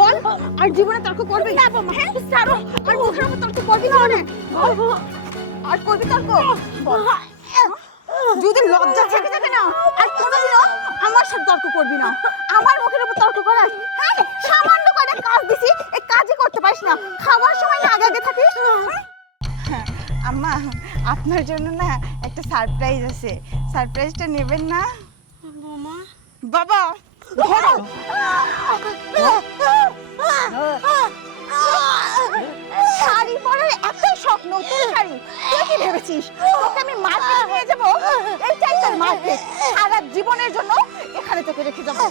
বল আর জীবনে তর্ক করবি না বাবা? হ্যাঁ ছাড়ো, আর মুখের উপর তর্ক করবি না মানে? আর করবি তর্ক? যদি লজ্জা থেকে থাকে না আর কোনোদিনও আমার সাথে তর্ক করবি না। আমার মুখের উপর তর্ক করাস? হ্যাঁ সামান্য কয়টা কাজ দিছি, এই কাজই করতে পারিস না, খাওয়ার সময় না আগে আগে থাকিস। আম্মা আপনার জন্য না একটা সারপ্রাইজ আছে, সারপ্রাইজটা নেবেন না? বোমা বাবা ধরো। শাড়ি পরার এত শখ, নতুন শাড়ি, তুই কি ভেবেছিস তোকে আমি মার্কেটে নিয়ে যাবো? এইটাই তোর মার্কেট, সারা জীবনের জন্য এখানে তোকে রেখে যাবো।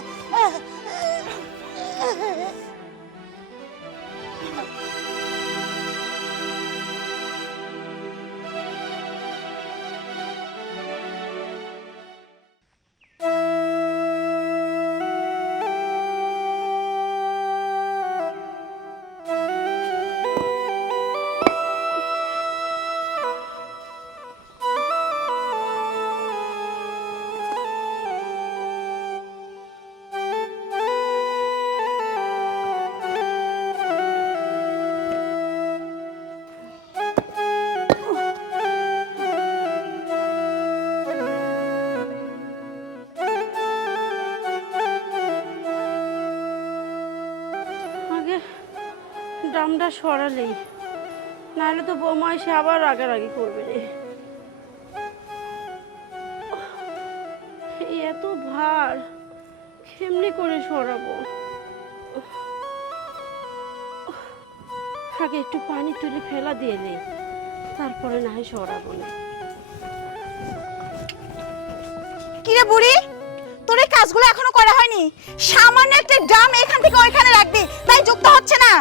আগে ড্রামটা সরালেই, নাহলে তো বোমা এসে আবার রাগারাগি করবে রে। এই এত ভার কেমনি করে সরাবো? আগে একটু পানি তুলে ফেলা দিয়ে নেই, তারপরে না হয় সরাবো না। কিরে বুড়ি, তোর এই কাজগুলো এখনো করা হয়নি? সামান্য একটা ড্রাম এখান থেকে ওইখানে রাখবি, তাই যুক্ত হচ্ছে না?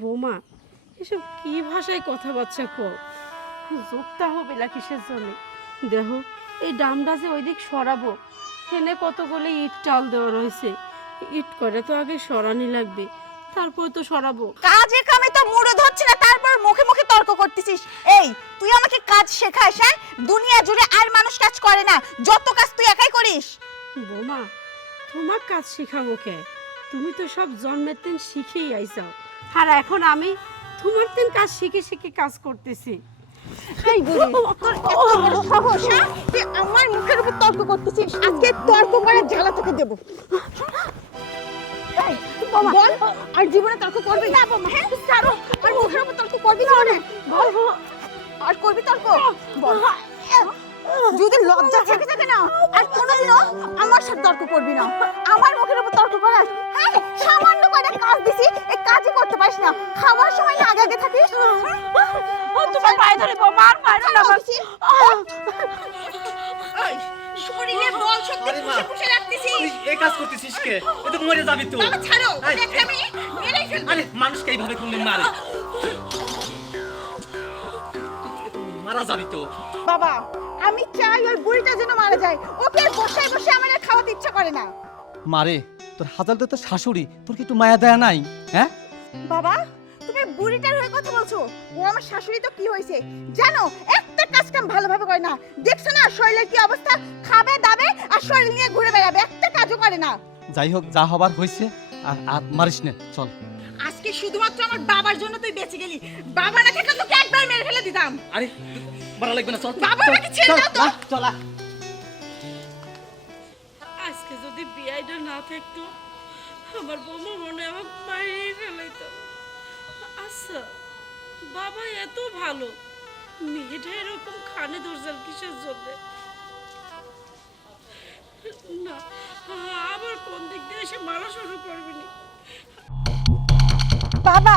বোমা এসব কি ভাষায় কথাবার্তা কো? যোগটা হবে না কিসের জন্য? দেখো এই ডামটা যে ওই দিক সরাবো, এনে কতগুলো ইট চাল দেওয়া রয়েছে, ইট করে তো আগে সরানি লাগবে, তারপর তো সরাবো। কাজে কামে তো মুড়ো ধরছে না, তারপর মুখে মুখে তর্ক করতেছিস। এই তুই আমাকে কাজ শেখাস? হ্যাঁ, দুনিয়া জুড়ে আর মানুষ কাজ করে না, যত কাজ তুই একাই করিস। বোমা তোমার কাজ শেখাবো কে? তুমি তো সব জন্মের দিন শিখেই আইসাও, আর এখন আমি তোমার দিন কাজ শিখে শিখে কাজ করতেছি। এই বুড়ি, তোর এত বড় সাহস, হ্যাঁ? তুই আমার মুখের উপর তর্ক করতেছিস, আজকে তর্ক করে জ্বালা তোকে দেব। এই বল আর জীবনে তর্ক করবি না বাবা? হ্যাঁ ছাড়ো, আর মুখের উপর তর্ক করবি না মানে? বল আর করবি তর্ক? বল যদি লজ্জা থেকে থাকে না আর কোনোদিনও আমার সাথে তর্ক করবি না। আমার মুখের উপর তর্ক করাস? হ্যাঁ সামান্য কয়টা কাজ দিছি, এই কাজই করতে পারিস না, খাওয়ার সময় না আগে আগে থাকিস। তোমার পায়ে ধরে বোমা, আর মারো না বাবা। শরীরে বল শক্তি পুষে পুষে রাখতেছিস, তুই এই কাজ করতেছিস কে? এ তো মরে যাবি তো। বাবা ছাড়ো, এই, ওকে আমি মেরেই ফেলবো। আরে মানুষকে এইভাবে কোনদিন মারে? মারা যাবি তো। বাবা আমি চাই ওই বুড়িটা যেন মারা যায়, ওকে আর বসে বসে আমার আর খাওয়াতে ইচ্ছা করে না। মারে তোর হাজার তো শাশুড়ি, তোর কি একটু মায়া দেয়া নাই? হ্যাঁ বাবা তুমি বুড়িটার হয়ে কথা বলছো? ও আমার শাশুড়ি তো কি হয়েছে জানো? একটা কাজ কাম ভালোভাবে করে না, দেখছো না শরীরের কি অবস্থা? খাবে দাবে আর শরীর নিয়ে ঘুরে বেড়াবে, একটা কাজও করে না। যাই হোক, যা হবার হয়েছে, আর আর মারিস না, চল। আজকে শুধুমাত্র আমার বাবার জন্য তুই বেঁচে গেলি, বাবা না থাকলে তোকে একবার মেরে ফেলে দিতাম। আরে মারা লাগবে না, চল। বাবা আমাকে ছেড়ে দাও তো। চল। আজকে যদি বিয়াইটা না থাকতো, আমার বোমা মনে আমাকে মারিয়ে ফেলাইতো। আচ্ছা বাবা এত ভালো, মেয়েটা এরকম খানে ধরছেন কিসের জন্য? না আবার কোন দিক দিয়ে এসে মারা শুরু করবি না। বাবা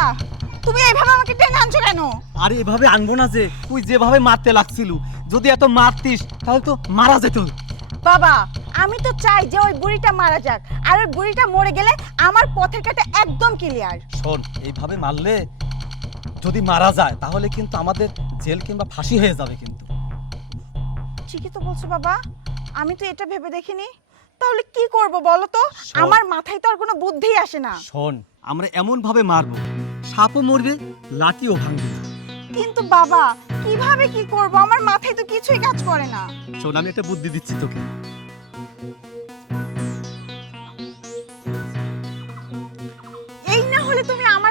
তুমি এইভাবে আমাকে টেনে আনছো কেন? আরে এভাবে আনবো না, যে তুই যেভাবে মারতে লাগছিল, যদি এত মারতিস তাহলে তো মারা যেত। বাবা আমি তো চাই যে ওই বুড়িটা মারা যাক, আর ওই বুড়িটা মরে গেলে আমার পথের কাটা একদম ক্লিয়ার। শোন, এইভাবে মারলে যদি মারা যায় তাহলে কিন্তু আমাদের জেল কিংবা ফাঁসি হয়ে যাবে কিন্তু। ঠিকই তো বলছো বাবা, আমি তো এটা ভেবে দেখিনি। তাহলে কি করব বলো তো? শোন। আমার মাথায় তো আর কোনো বুদ্ধিই আসে না। শোন, আমরা এমন ভাবে মারবো, সাপও মরবে, লাঠিও ভাঙবে না। কিন্তু বাবা কিভাবে কি করব, আমার মাথায় তো কিছুই কাজ করে না। শোন, আমি একটা বুদ্ধি দিচ্ছি তোকে।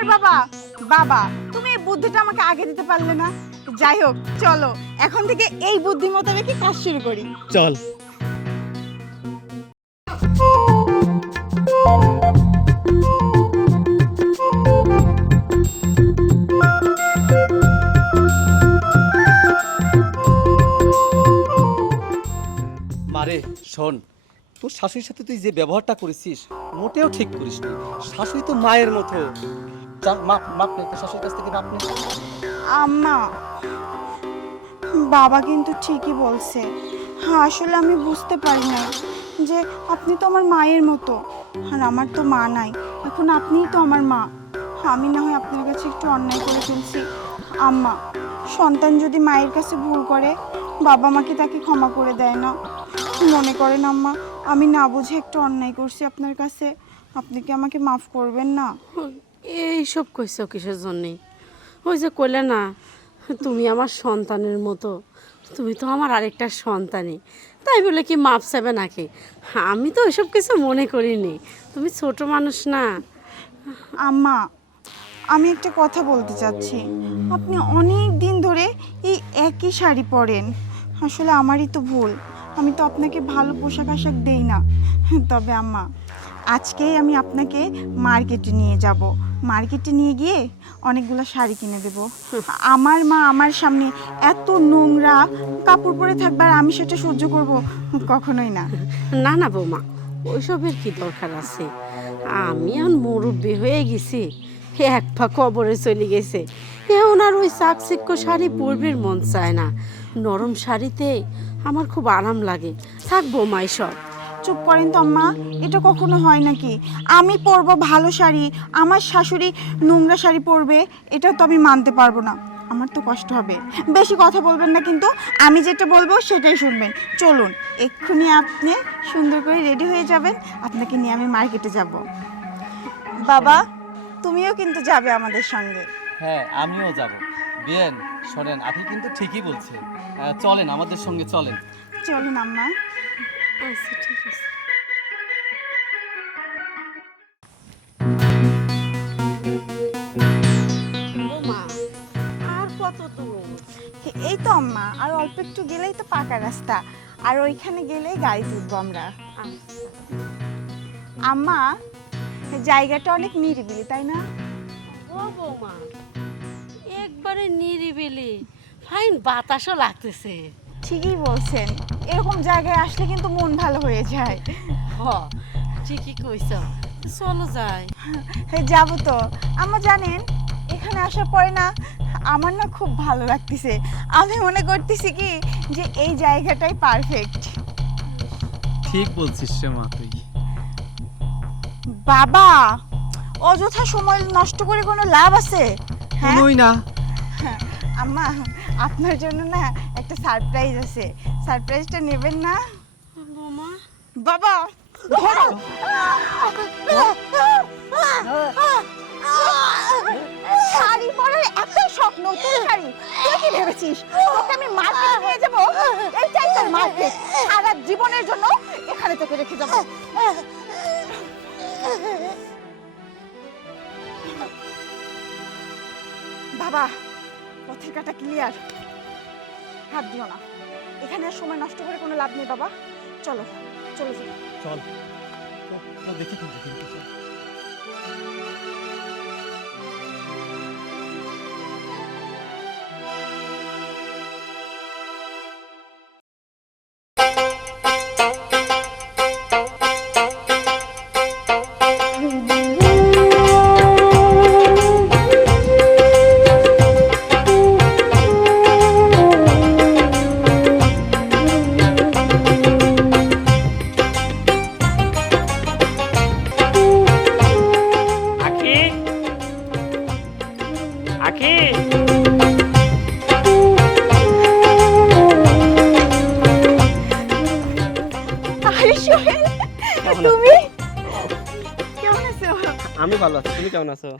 আমার বাবা। বাবা, তুমি এই বুদ্ধিটা আমাকে আগে দিতে পারলে না? যাই হোক, চলো এখন থেকে এই বুদ্ধি মোতাবেকই কাজ শুরু করি। চল। মারে শোন, তোর শাশুড়ির সাথে তুই যে ব্যবহারটা করেছিস মোটেও ঠিক করিস নি। শাশুড়ি তো মায়ের মতো। যা, মাপ মাপ নে তোর শাশুড়ির কাছ থেকে মাপ নে। আম্মা, বাবা কিন্তু ঠিকই বলছে। হ্যাঁ, আসলে আমি বুঝতে পারি না যে আপনি তো আমার মায়ের মতো, আর আমার তো মা নাই। এখন আপনিই তো আমার মা। আমি না হয় আপনার কাছে একটু অন্যায় করে ফেলছি। আম্মা, সন্তান যদি মায়ের কাছে ভুল করে, বাবা মাকে তাকে ক্ষমা করে দেয় না। মনে করেন আম্মা, আমি না বুঝে একটু অন্যায় করছি আপনার কাছে, আপনি কি আমাকে মাফ করবেন না? এইসব কইছো কিসের জন্যে? ওই যে কইলে না তুমি আমার সন্তানের মতো, তুমি তো আমার আরেকটা সন্তানই, তাই বলে কি মাপ চাবে নাকি? আমি তো ওইসব কিছু মনে করিনি, তুমি ছোট মানুষ না। আম্মা, আমি একটা কথা বলতে চাচ্ছি। আপনি অনেক দিন ধরে এই একই শাড়ি পরেন। আসলে আমারই তো ভুল, আমি তো আপনাকে ভালো পোশাক আশাক দেই না। তবে আম্মা, আজকেই আমি আপনাকে মার্কেটে নিয়ে যাব। মার্কেটে নিয়ে গিয়ে অনেকগুলো শাড়ি কিনে দেব। আমার মা আমার সামনে এত নোংরা কাপড় পরে থাকবে আর আমি সেটা সহ্য করব? কখনোই না। না না বৌমা, ওইসবের কি দরকার আছে? আমি এখন মুরব্বী হয়ে গেছি, এক পা কবরে চলে গেছে, এখন আর ওই চাকচিক্য শাড়ি পরবির মন চায় না। নরম শাড়িতে আমার খুব আরাম লাগে। থাক বৌমা এসব। চুপ করেন তো আম্মা, এটা কখনো হয় নাকি? আমি পরবো ভালো শাড়ি, আমার শাশুড়ি নোংরা শাড়ি পরবে, এটা তো আমি মানতে পারবো না। আমার তো কষ্ট হবে। বেশি কথা বলবেন না কিন্তু, আমি যেটা বলবো সেটাই শুনবেন। চলুন, এক্ষুনি আপনি সুন্দর করে রেডি হয়ে যাবেন, আপনাকে নিয়ে আমি মার্কেটে যাব। বাবা, তুমিও কিন্তু যাবে আমাদের সঙ্গে। হ্যাঁ, আমিও যাব। বিয়েন শোনেন, আপনি কিন্তু ঠিকই বলছেন। চলেন আমাদের সঙ্গে চলেন। চলুন আম্মা। আচ্ছা ঠিক আছে। বৌমা, আর কত দূর? এই তো আম্মা, আর অল্প একটু গেলেই তো পাকা রাস্তা, আর ওইখানে গেলেই গাড়ি তুলবো আমরা। আম্মা, জায়গাটা অনেক নিরিবিলি, তাই না? ও বৌমা, একবারে নিরিবিলি, ফাইন বাতাসও লাগতেছে। ঠিকই বলছেন, এরকম জায়গায় আসলে কিন্তু মন ভালো হয়ে যায়। হ, ঠিকই কইছ, চলো যাই। হ্যাঁ, যাবো তো। আম্মা জানেন, এখানে আসার পরে না আমার না খুব ভালো লাগতেছে। আমি মনে করতেছি কি যে এই জায়গাটাই পারফেক্ট। ঠিক বলছিস রে মা তুই। বাবা, অযথা সময় নষ্ট করে কোনো লাভ আছে? হ্যাঁ কোনোই না। আম্মা, আপনার জন্য না একটা সারপ্রাইজ আছে। সারপ্রাইজটা নেবেন না? বৌমা, বাবা ধরো। শাড়ি পরার এত শখ, নতুন শাড়ি, তুই কি ভেবেছিস তোকে আমি মার্কেটে নিয়ে যাবো? এইটাই তোর মার্কেট, সারা জীবনের জন্য এখানে তোকে রেখে যাবো। বাবা, পথের কাটা ক্লিয়ার, হাত দিও না। এখানে আর সময় নষ্ট করে কোনো লাভ নেই বাবা, চলো চলো যাই। চল দেখি কিন্তু চল। আরে সোহেল, তুমি কেমন আছো? আমি ভালো আছি, তুমি কেমন আছো?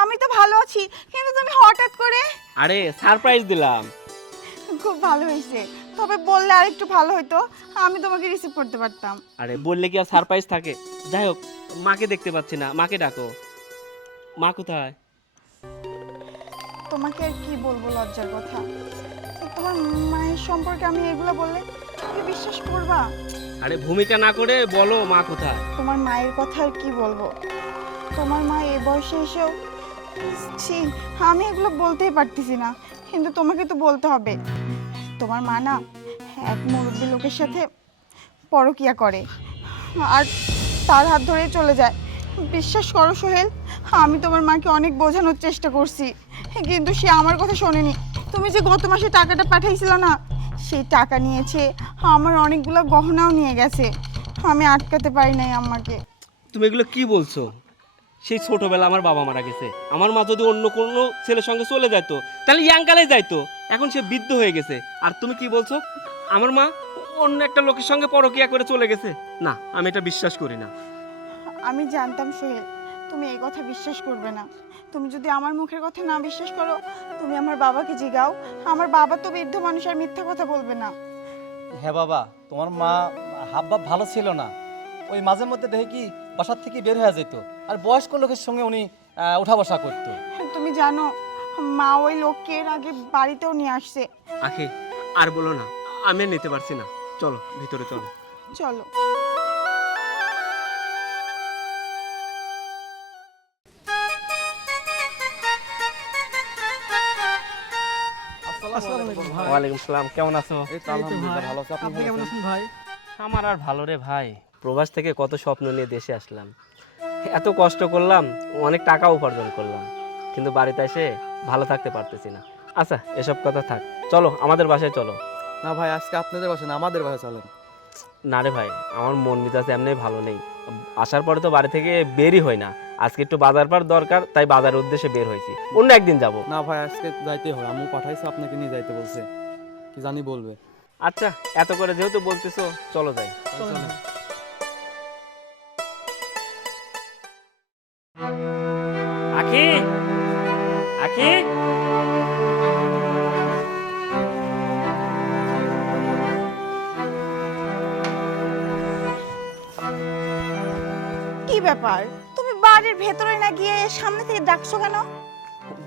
আমি তো ভালো আছি, কিন্তু তুমি হঠাৎ করে। আরে সারপ্রাইজ দিলাম। খুব ভালো হয়েছে, তবে বললে আর একটু ভালো হতো, আমি তোমাকে রিসিভ করতে পারতাম। আরে বললে কি আর সারপ্রাইজ থাকে? যাই হোক, মাকে দেখতে পাচ্ছি না, মাকে ডাকো। মা কোথায়? তোমাকে আর কি বলবো লজ্জার কথা। তোমার মায়ের সম্পর্কে আমি এগুলো বললে তুমি বিশ্বাস করবা? আরে ভূমিকা না করে বলো মা কোথায়? তোমার মায়ের কথা আর কি বলবো, তোমার মা এই বয়সে এসেও ছি, আমি এগুলো বলতেই পারতেছি না, কিন্তু তোমাকে তো বলতে হবে। তোমার মা না এক মুরব্বী লোকের সাথে পরকিয়া করে আর তার হাত ধরে চলে যায়। বিশ্বাস করো সোহেল, আমি তোমার মাকে অনেক বোঝানোর চেষ্টা করছি, কিন্তু সে আমার কথা শোনেনি। তুমি যে গত মাসে টাকাটা পাঠাইছিল না, সেই টাকা নিয়েছে, আমার অনেকগুলো গহনাও নিয়ে গেছে। আমি আটকাতে পারি নাই আম্মাকে। তুমি এগুলো কি বলছো? সেই ছোটবেলা আমার বাবা মারা গেছে, আমার মা যদি অন্য কোনো ছেলের সঙ্গে চলে যাইতো তাহলে ইয়াংকালে যাইতো, এখন সে বৃদ্ধ হয়ে গেছে। আর তুমি কি বলছো আমার মা অন্য একটা লোকের সঙ্গে পরকিয়া করে চলে গেছে? না, আমি এটা বিশ্বাস করি না। আমি জানতাম সোহেল তুমি এই কথা বিশ্বাস করবে না। তুমি যদি আমার মুখের কথা না বিশ্বাস করো, তুমি আমার বাবাকে জিগাও। আমার বাবা তো বৃদ্ধ মানুষ, আর মিথ্যা কথা বলবে না। হ্যাঁ বাবা, তোমার মা হাবভাব ভালো ছিল না, ওই মাঝে মধ্যে দেখে কি বাসার থেকে বের হয়ে যেত, আর বয়স্ক লোকের সঙ্গে উনি উঠা বসা করতো। তুমি জানো মা ওই লোককে এর আগে বাড়িতেও নিয়ে আসছে। আখি আর বলো না, আমি আর নিতে পারছি না, চলো ভিতরে চলো। চলো। ওয়ালাইকুম সালাম, কেমন আছো? এই তো আলহামদুলিল্লাহ ভালো আছি, আপনি কেমন আছেন ভাই? আমার আর ভালো রে ভাই, প্রবাস থেকে কত স্বপ্ন নিয়ে দেশে আসলাম, এত কষ্ট করলাম, অনেক টাকা উপার্জন করলাম, কিন্তু বাড়িতে এসে ভালো থাকতে পারতেছি না। আচ্ছা এসব কথা থাক, চলো আমাদের বাসায় চলো। না ভাই, আজকে আপনাদের বাসা না, আমাদের বাসায় চলেন। না রে ভাই, আমার মন মেজাজ এমনি ভালো নেই, আসার পরে তো বাড়ি থেকে বেরই হয় না, আজকে একটু বাজার পার দরকার, তাই বাজারের উদ্দেশ্যে বের হয়েছি, অন্য একদিন যাব। না ভাই, আজকে যাইতে হয়, আম্মু পাঠাইছে আপনাকে নিয়ে যাইতে বলছে, কি জানি বলবে। আচ্ছা এত করে যেহেতু বলতেছো চলো যাই। আখি, আখি, কি ব্যাপার, তুমি বাড়ির ভেতরে না গিয়ে সামনে থেকে ডাকছো কেন?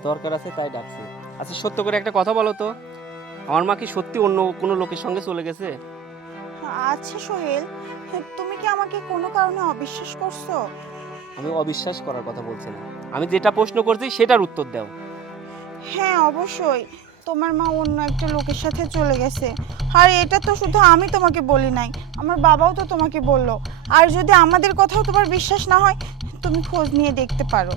দরকার আছে তাই ডাকছি। আচ্ছা সত্য করে একটা কথা বলো তো, আমার মা কি সত্যি অন্য কোনো লোকের সঙ্গে চলে গেছে? আচ্ছা সোহেল, তুমি কি আমাকে কোনো কারণে অবিশ্বাস করছো? আমি অবিশ্বাস করার কথা বলছি না, আমি যেটা প্রশ্ন করছি সেটার উত্তর দাও। হ্যাঁ অবশ্যই, তোমার মা অন্য একটা লোকের সাথে চলে গেছে, আর এটা তো শুধু আমি তোমাকে বলি নাই, আমার বাবাও তো তোমাকে বললো। আর যদি আমাদের কথাও তোমার বিশ্বাস না হয়, তুমি খোঁজ নিয়ে দেখতে পারো।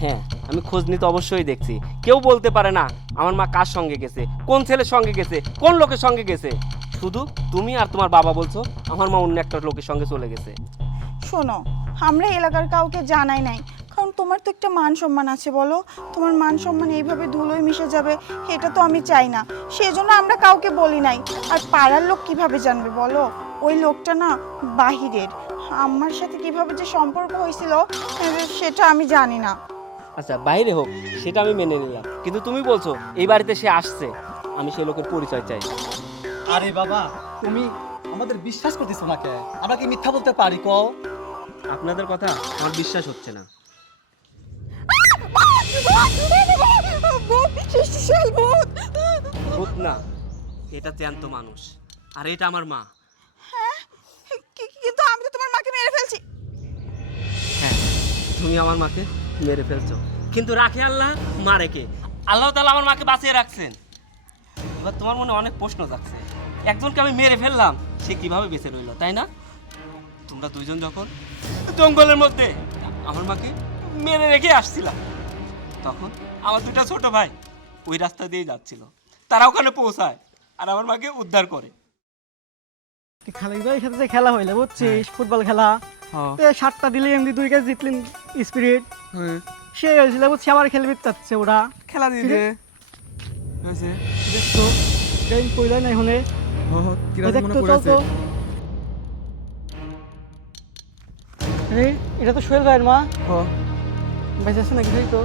হ্যাঁ আমি খোঁজ নিতে অবশ্যই দেখছি, কেউ বলতে পারে না আমার মা কার সঙ্গে গেছে, কোন ছেলের সঙ্গে গেছে, কোন লোকের সঙ্গে গেছে। শুধু তুমি আর তোমার বাবা বলছো আমার মা অন্য একটা লোকের সঙ্গে চলে গেছে। শোনো, আমরা এলাকার কাউকে জানাই নাই, কারণ তোমার তো একটা মান সম্মান আছে, বলো তোমার মান সম্মান এইভাবে ধুলোয় মিশে যাবে, এটা তো আমি চাই না, সেজন্য আমরা কাউকে বলি নাই। আর পাড়ার লোক কিভাবে জানবে বলো? ওই লোকটা না বাহিরের, আমার সাথে কিভাবে যে সম্পর্ক হয়েছিল সেটা আমি জানি না। আচ্ছা বাইরে হোক সেটা আমি মেনে নিলাম, কিন্তু তুমি বলছো এই বাড়িতে সে আসছে, আমি সেই লোকের পরিচয় চাই। আরে বাবা, তুমি আমাদের বিশ্বাস করতেছো না কে? আমরা কি মিথ্যা বলতে পারি কও? আপনাদের কথা আমার বিশ্বাস হচ্ছে না। ভূত না, এটা জ্যান্ত মানুষ, আর এটা আমার মা। কিন্তু আমি তো তোমার মাকে মেরে ফেলছি। হ্যাঁ তুমি আমার মাকে মেরে ফেলছো, কিন্তু রাখে আল্লাহ মারে কে? আল্লাহ তাআলা আমার মাকে বাঁচিয়ে রাখছেন। এবার তোমার মনে অনেক প্রশ্ন যাচ্ছে, একজনকে আমি মেরে ফেললাম, সে কিভাবে বেঁচে রইল, তাই না? তোমরা দুইজন যখন জঙ্গলের মধ্যে আমার মাকে মেরে রেখে আসছিলাম, তখন আমার দুটা ছোট ভাই ওই রাস্তা দিয়ে যাচ্ছিল, তারা ওখানে পৌঁছায় আর আমার মাকে উদ্ধার করে। খালেক ভাই সাথে যে খেলা হইলে বুঝছিস, ফুটবল খেলা, 7টা দিলে এমনি 2 ক্যাচ জিতলেন স্পিরিট, সে হয়েছিল বুঝছি, আবার খেলবে চাচ্ছে ওরা খেলা দিলে দেখছো গেম কইলাই নাই হনে দেখতো চলতো। এটা তো সোহেল ভাইয়ের মা, বেঁচে আছে নাকি? তো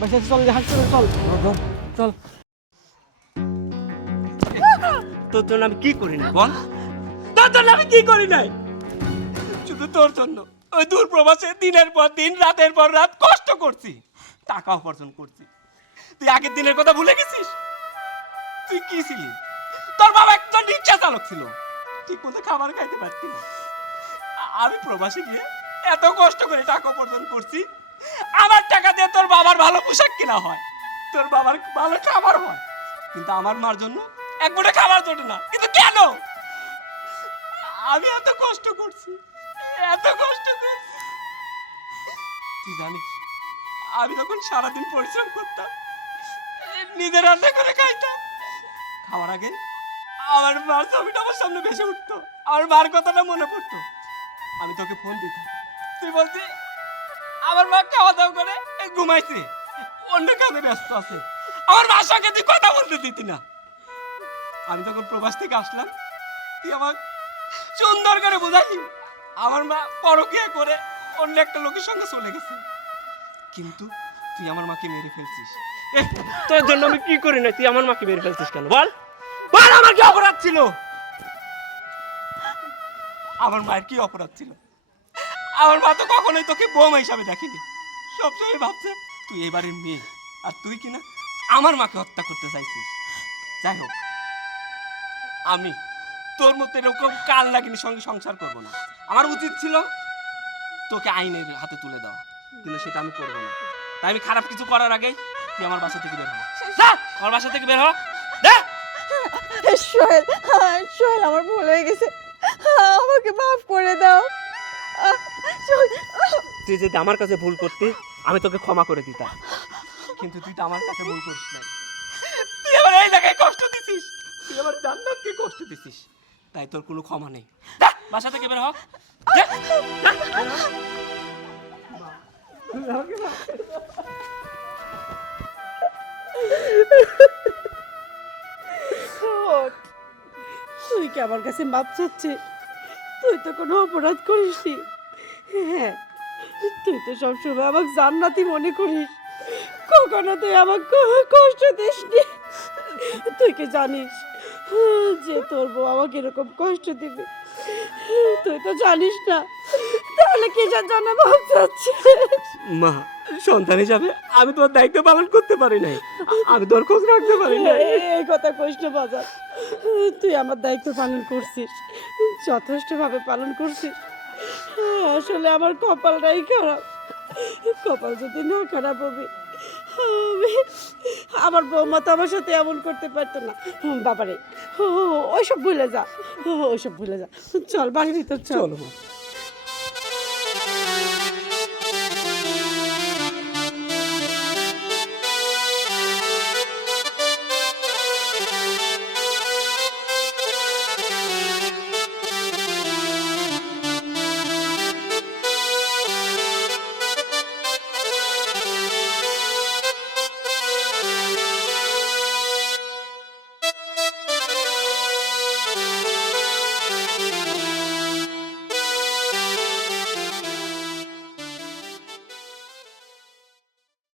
বেঁচে আছে, চল হাঁট চল চল। তোর জন্য আমি কি করি না বল, তোর জন্য আমি কি করি নাই? শুধু তোর জন্য ওই দূর প্রবাসে দিনের পর দিন রাতের পর রাত কষ্ট করছি, টাকা উপার্জন করছি। তুই আগের দিনের কথা ভুলে গেছিস? তুই কি ছিলি? তোর বাবা একটা রিক্সা চালক ছিল, ঠিক মতো খাবার খাইতে পারতি না। আমি প্রবাসে গিয়ে এত কষ্ট করে টাকা উপার্জন করছি, আমার টাকা দিয়ে তোর বাবার ভালো পোশাক কেনা হয়, তোর বাবার ভালো খাবার হয়, কিন্তু আমার মার জন্য এক মুঠো খাবার জোটে না। কিন্তু কেন? আমি এত কষ্ট করছি, এত কষ্ট করছি। তুই জানিস আমি তখন সারাদিন পরিশ্রম করতাম, নিজের রান্না করে খাইতাম, খাওয়ার আগে আমার মার ছবিটা আমার সামনে ভেসে উঠতো, আমার মার কথাটা মনে পড়তো। আমি তোকে ফোন দিতাম, তুই বলতি আমার মা খাওয়া দাওয়া করে ঘুমাইছে, অন্য কাজে ব্যস্ত আছে, আমার মার সঙ্গে তুই কথা বলতে দিতি না। আমি তখন প্রবাস থেকে আসলাম, তুই আমার সুন্দর করে বোঝালি আমার মা পরকীয়া করে অন্য একটা লোকের সঙ্গে চলে গেছে, কিন্তু তুই আমার মাকে মেরে ফেলছিস। তোর জন্য আমি কি করি না, তুই আমার মাকে মেরে ফেলছিস কেন? বল বল, আমার কি অপরাধ ছিল? আমার মায়ের কি অপরাধ ছিল? আমার মা তো কখনোই তোকে বৌমা হিসাবে দেখেনি, সবসময় ভাবছে তুই এবারের মেয়ে, আর তুই কিনা আমার মাকে হত্যা করতে চাইছিস। যাই হোক, আমি তোর মতো এরকম কাল লাগিনি সঙ্গে সংসার করব না। আমার উচিত ছিল তোকে আইনের হাতে তুলে দেওয়া, কিন্তু সেটা আমি করবো না। তাই আমি খারাপ কিছু করার আগে তুই আমার বাসা থেকে বের হ। যা, আমার বাসা থেকে বের হ। যা। সোহেল, সোহেল আমার ভুল হয়ে গেছে, আমাকে মাফ করে দাও। তুই যদি আমার কাছে ভুল করতি আমি তোকে ক্ষমা করে দিতাম, কিন্তু তুই তো আমার কাছে ভুল করিস না। তুই আমার এই জায়গায় কষ্ট দিছিস, তুই আমার জান্নাতকে কষ্ট দিছিস, তাই তোর কোনো ক্ষমা নেই। যা, বাসা থেকে বের হ। যা, তুই কি আমার কাছে মাপ চাচ্ছিস? তুই তো কোনো অপরাধ করিসনি। হ্যাঁ, তুই তো সবসময় আমাকে জান্নাতি মনে করিস, কখনো তুই আমাকে কষ্ট দিসনি। তুই কি জানিস যে তোর বউ আমাকে এরকম কষ্ট দিবে? তুই তো জানিস না, তাহলে কিসের জন্য মাপ চাচ্ছিস? মা, সন্তান হিসাবে আমি তোর দায়িত্ব পালন করতে পারি নাই, আমি তোর খোঁজ রাখতে পারি নাই। এই কথা কষ্ট বাজার, তুই আমার দায়িত্ব পালন করছিস, যথেষ্টভাবে পালন করছিস। আসলে আমার কপালটাই খারাপ, কপাল যদি না খারাপ হবে আমার বৌমা তো আমার সাথে এমন করতে পারতো না। বাবারে, ওইসব ভুলে যা, ওইসব ভুলে যা, চল বাড়ির ভিতর চল। চলো মা।